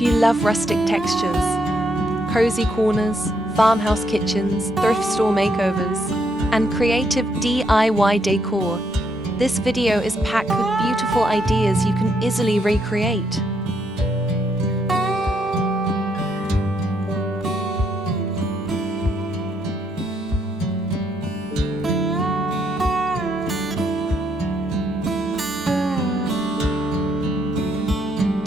If you love rustic textures, cozy corners, farmhouse kitchens, thrift store makeovers, and creative DIY decor, this video is packed with beautiful ideas you can easily recreate.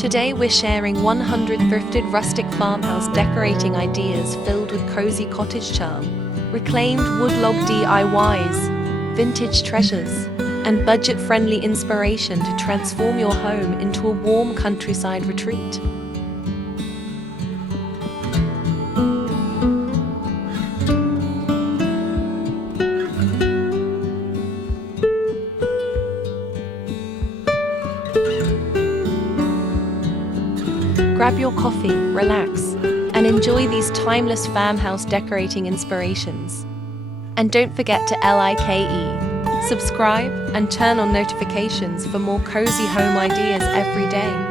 Today we're sharing 100 thrifted rustic farmhouse decorating ideas filled with cozy cottage charm, reclaimed woodlog DIYs, vintage treasures, and budget-friendly inspiration to transform your home into a warm countryside retreat. Grab your coffee, relax, and enjoy these timeless farmhouse decorating inspirations. And don't forget to subscribe and turn on notifications for more cozy home ideas every day.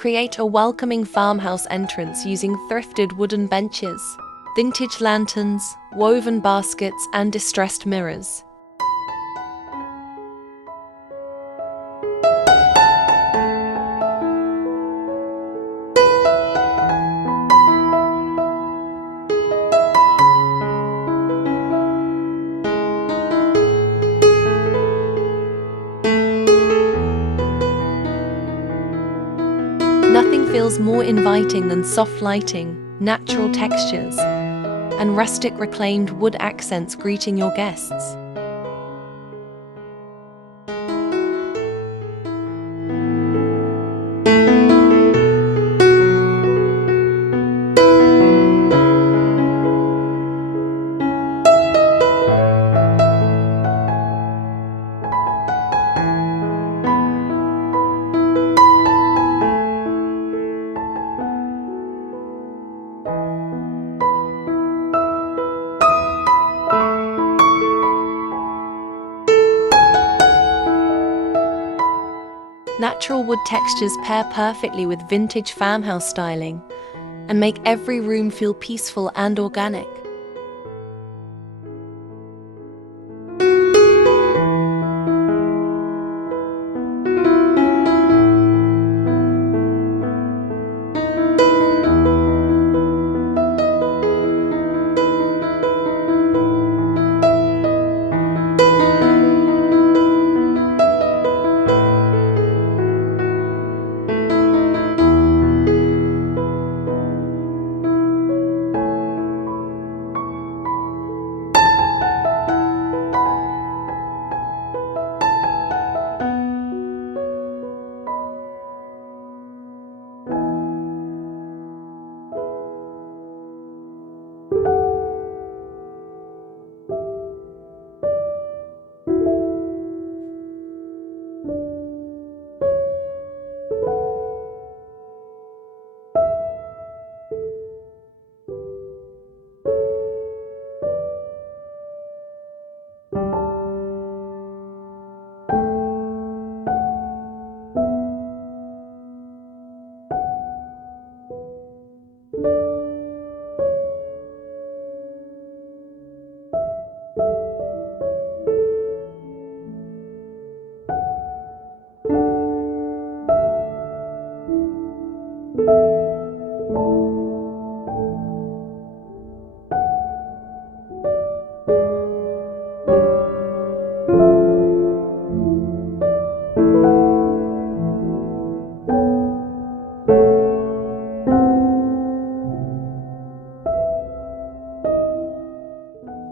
Create a welcoming farmhouse entrance using thrifted wooden benches, vintage lanterns, woven baskets, and distressed mirrors. Nothing feels more inviting than soft lighting, natural textures, and rustic reclaimed wood accents greeting your guests. Natural wood textures pair perfectly with vintage farmhouse styling and make every room feel peaceful and organic.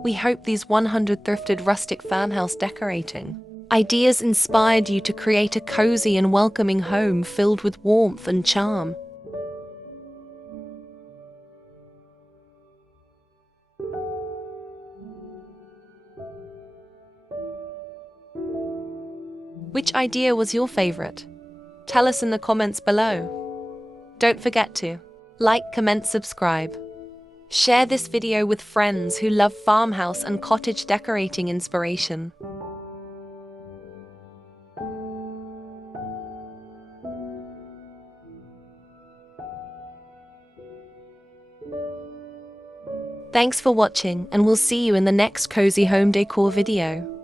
We hope these 100 thrifted rustic farmhouse decorating ideas inspired you to create a cozy and welcoming home filled with warmth and charm. Which idea was your favorite? Tell us in the comments below. Don't forget to like, comment, subscribe. Share this video with friends who love farmhouse and cottage decorating inspiration. Thanks for watching, and we'll see you in the next cozy home decor video.